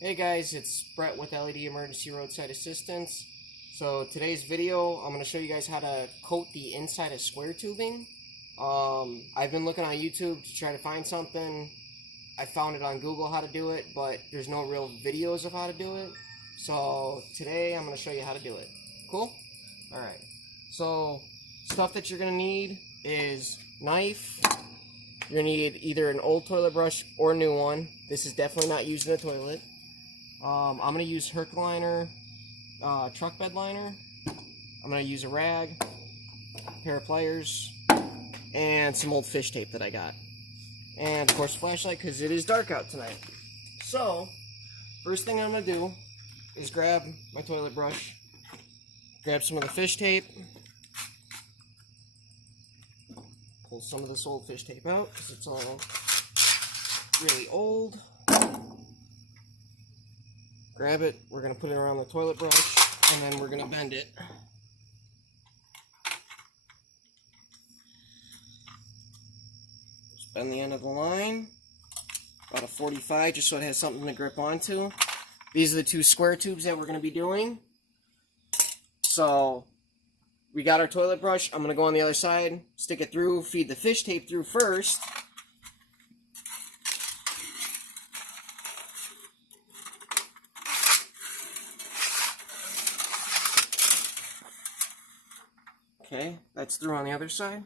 Hey guys, it's Brett with LED Emergency Roadside Assistance. So today's video, I'm going to show you guys how to coat the inside of square tubing. I've been looking on YouTube to try to find something. I found it on Google how to do it, but there's no real videos of how to do it. So today I'm going to show you how to do it. Cool? Alright. So stuff that you're going to need is knife. You're going to need either an old toilet brush or a new one. This is definitely not used in the toilet. I'm going to use Hercliner truck bed liner. I'm going to use a rag, a pair of pliers, and some old fish tape that I got. And of course a flashlight because it is dark out tonight. So, first thing I'm going to do is grab my toilet brush, grab some of the fish tape, pull some of this old fish tape out because it's all really old. Grab it, we're going to put it around the toilet brush, and then we're going to bend it. Just bend the end of the line, about a 45, just so it has something to grip onto. These are the two square tubes that we're going to be doing. So, we got our toilet brush. I'm going to go on the other side, stick it through, feed the fish tape through first. Okay, that's through on the other side.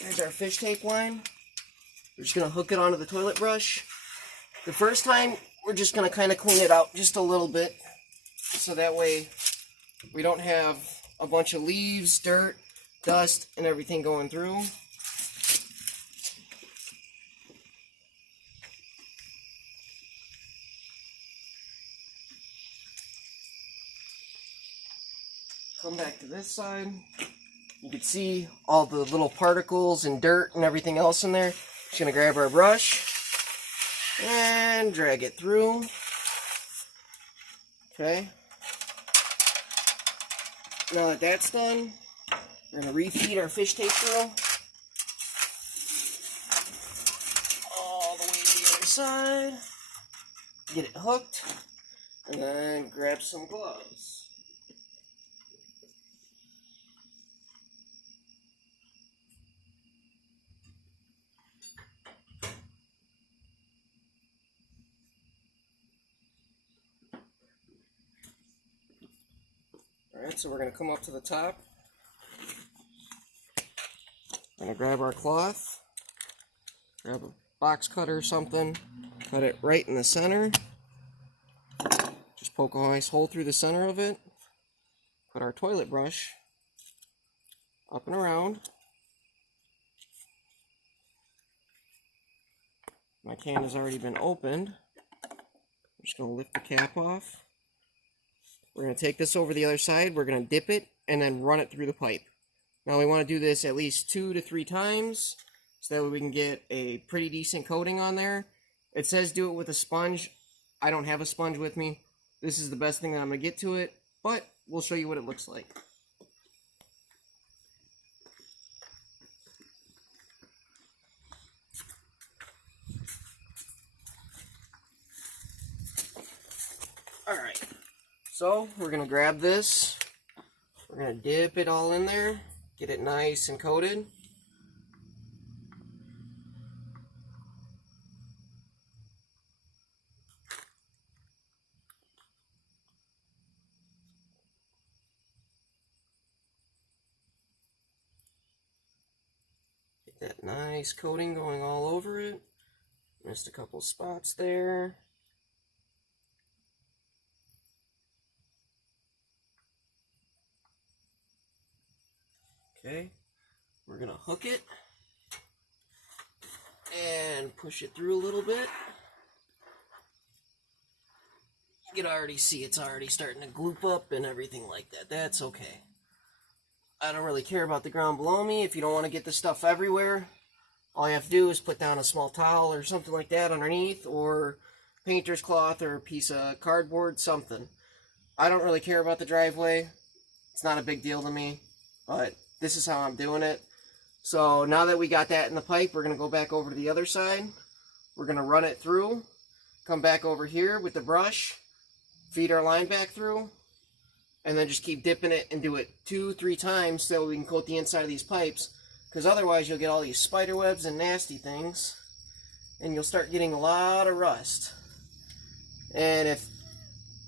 There's our fish tape line. We're just going to hook it onto the toilet brush. The first time, we're just going to kind of clean it out just a little bit, so that way we don't have a bunch of leaves, dirt, dust, and everything going through. Come back to this side. You can see all the little particles and dirt and everything else in there. Just going to grab our brush and drag it through. Okay. Now that that's done, we're going to refeed our fish tape through all the way to the other side. Get it hooked, and then grab some gloves. Alright, so we're going to come up to the top. We're going to grab our cloth, grab a box cutter or something, cut it right in the center. Just poke a nice hole through the center of it. Put our toilet brush up and around. My can has already been opened. I'm just going to lift the cap off. We're going to take this over the other side, we're going to dip it, and then run it through the pipe. Now we want to do this at least 2 to 3 times, so that way we can get a pretty decent coating on there. It says do it with a sponge. I don't have a sponge with me. This is the best thing that I'm going to get to it, but we'll show you what it looks like. Alright. So, we're going to grab this, we're going to dip it all in there, get it nice and coated. Get that nice coating going all over it. Missed a couple spots there. Okay, we're going to hook it and push it through a little bit. You can already see it's already starting to gloop up and everything like that. That's okay. I don't really care about the ground below me. If you don't want to get this stuff everywhere, all you have to do is put down a small towel or something like that underneath, or painter's cloth or a piece of cardboard, something. I don't really care about the driveway. It's not a big deal to me, but this is how I'm doing it. So now that we got that in the pipe, we're going to go back over to the other side. We're going to run it through, come back over here with the brush, feed our line back through, and then just keep dipping it and do it 2-3 times so we can coat the inside of these pipes, because otherwise you'll get all these spider webs and nasty things, and you'll start getting a lot of rust. And if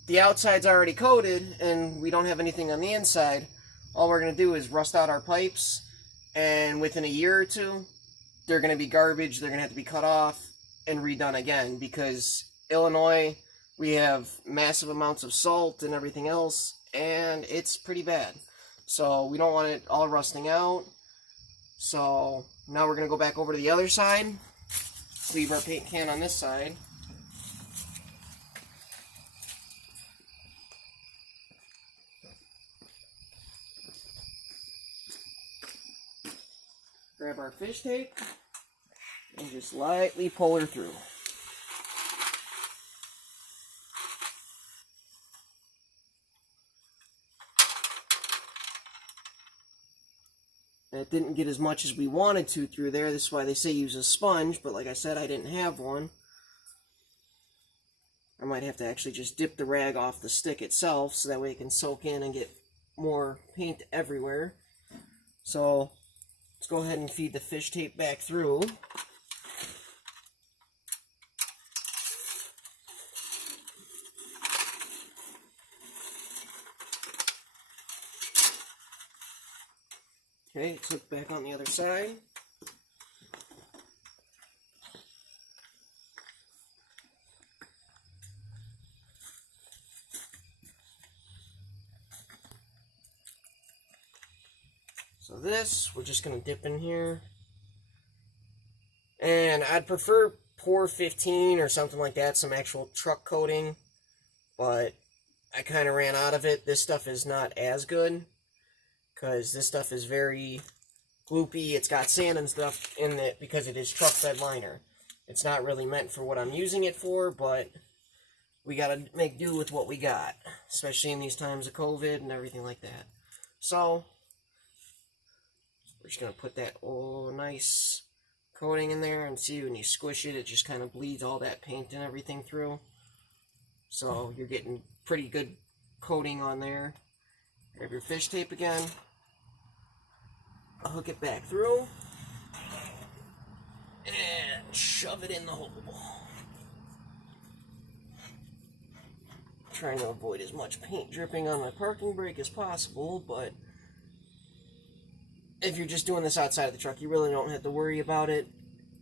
the outside's already coated and we don't have anything on the inside, all we're going to do is rust out our pipes, and within a year or two, they're going to be garbage, they're going to have to be cut off and redone again, because Illinois, we have massive amounts of salt and everything else, and it's pretty bad. So we don't want it all rusting out. So now we're going to go back over to the other side, leave our paint can on this side. Grab our fish tape and just lightly pull her through. It didn't get as much as we wanted to through there. This is why they say use a sponge, but like I said, I didn't have one. I might have to actually just dip the rag off the stick itself so that way it can soak in and get more paint everywhere. So let's go ahead and feed the fish tape back through. Okay, let's look back on the other side. So this, we're just going to dip in here. And I'd prefer Pour 15 or something like that, some actual truck coating. But I kind of ran out of it. This stuff is not as good, because this stuff is very gloopy. It's got sand and stuff in it because it is truck bed liner. It's not really meant for what I'm using it for, but we got to make do with what we got, especially in these times of COVID and everything like that. So we're just going to put that nice coating in there, and see when you squish it, it just kind of bleeds all that paint and everything through. So you're getting pretty good coating on there. Grab your fish tape again. Hook it back through and shove it in the hole. Trying to avoid as much paint dripping on my parking brake as possible, but if you're just doing this outside of the truck, you really don't have to worry about it.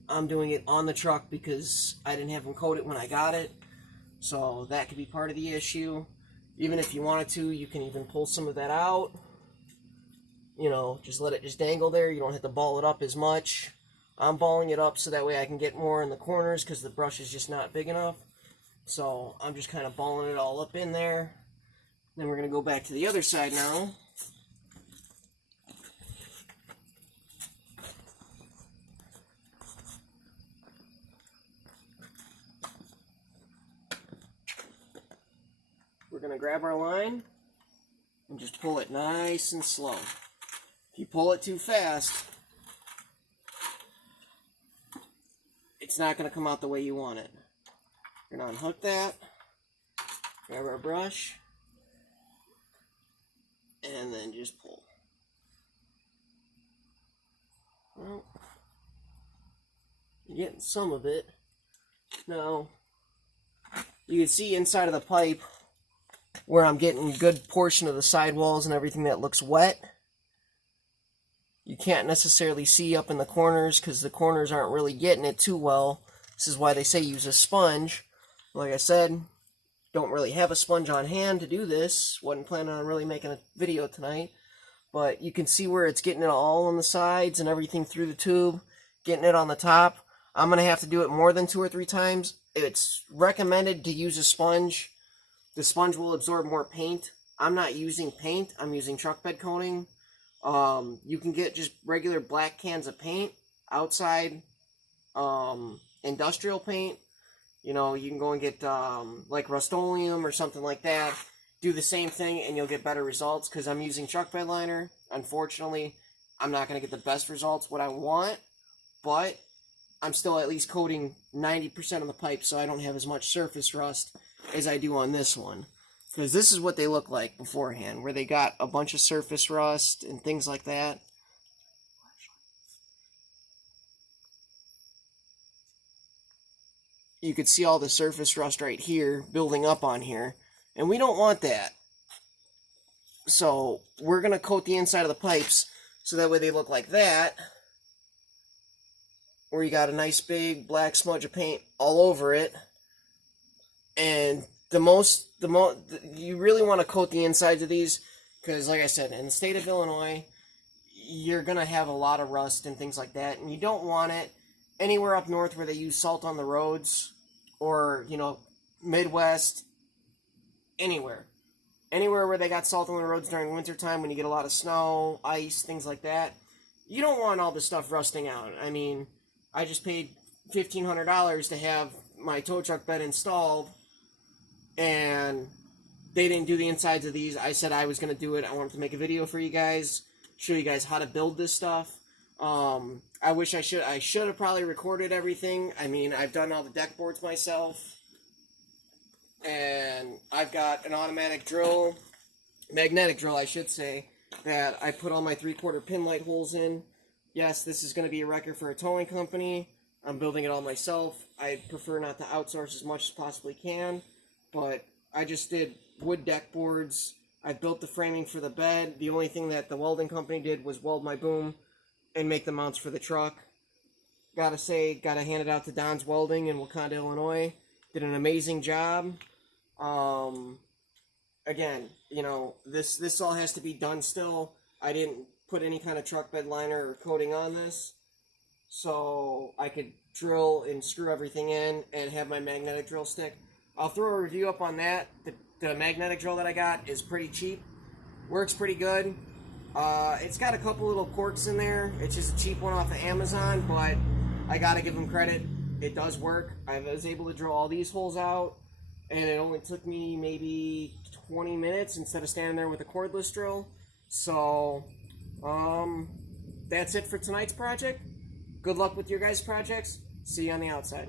I'm doing it on the truck because I didn't have them coat it when I got it, so that could be part of the issue. Even if you wanted to, you can even pull some of that out. You know, just let it just dangle there. You don't have to ball it up as much. I'm balling it up so that way I can get more in the corners because the brush is just not big enough. So I'm just kind of balling it all up in there. Then we're going to go back to the other side now. We're going to grab our line and just pull it nice and slow. If you pull it too fast, it's not going to come out the way you want it. We're going to unhook that, grab our brush, and then just pull. Well, you're getting some of it. Now, you can see inside of the pipe where I'm getting a good portion of the sidewalls and everything that looks wet. You can't necessarily see up in the corners because the corners aren't really getting it too well. This is why they say use a sponge. Like I said, don't really have a sponge on hand to do this. Wasn't planning on really making a video tonight. But you can see where it's getting it all on the sides and everything through the tube, getting it on the top. I'm going to have to do it more than 2 or 3 times. It's recommended to use a sponge. The sponge will absorb more paint. I'm not using paint. I'm using truck bed coating. You can get just regular black cans of paint outside, industrial paint, You know, you can go and get like Rust-Oleum or something like that. Do the same thing and you'll get better results, because I'm using truck bed liner. Unfortunately, I'm not going to get the best results what I want, but I'm still at least coating 90% of the pipe, so I don't have as much surface rust as I do on this one. Because this is what they look like beforehand, where they got a bunch of surface rust and things like that. You could see all the surface rust right here building up on here, and we don't want that. So we're going to coat the inside of the pipes so that way they look like that, where you got a nice big black smudge of paint all over it. And you really want to coat the insides of these, because like I said, in the state of Illinois, you're going to have a lot of rust and things like that, and you don't want it anywhere up north where they use salt on the roads, or, you know, Midwest, anywhere where they got salt on the roads during wintertime, when you get a lot of snow, ice, things like that. You don't want all this stuff rusting out. I mean, I just paid $1,500 to have my tow truck bed installed, and they didn't do the insides of these. I said I was going to do it. I wanted to make a video for you guys, show you guys how to build this stuff. I wish I should have probably recorded everything. I mean, I've done all the deck boards myself. And I've got an automatic drill, magnetic drill I should say, that I put all my 3/4 pin light holes in. Yes, this is going to be a record for a towing company. I'm building it all myself. I prefer not to outsource as much as possibly can, but I just did wood deck boards. I built the framing for the bed. The only thing that the welding company did was weld my boom and make the mounts for the truck. Gotta hand it out to Don's Welding in Wakanda, Illinois. Did an amazing job. Again, you know, this all has to be done still. I didn't put any kind of truck bed liner or coating on this, so I could drill and screw everything in and have my magnetic drill stick. I'll throw a review up on that. The magnetic drill that I got is pretty cheap. Works pretty good. It's got a couple little quirks in there. It's just a cheap one off of Amazon, but I gotta give them credit. It does work. I was able to drill all these holes out, and it only took me maybe 20 minutes instead of standing there with a cordless drill. So, that's it for tonight's project. Good luck with your guys' projects. See you on the outside.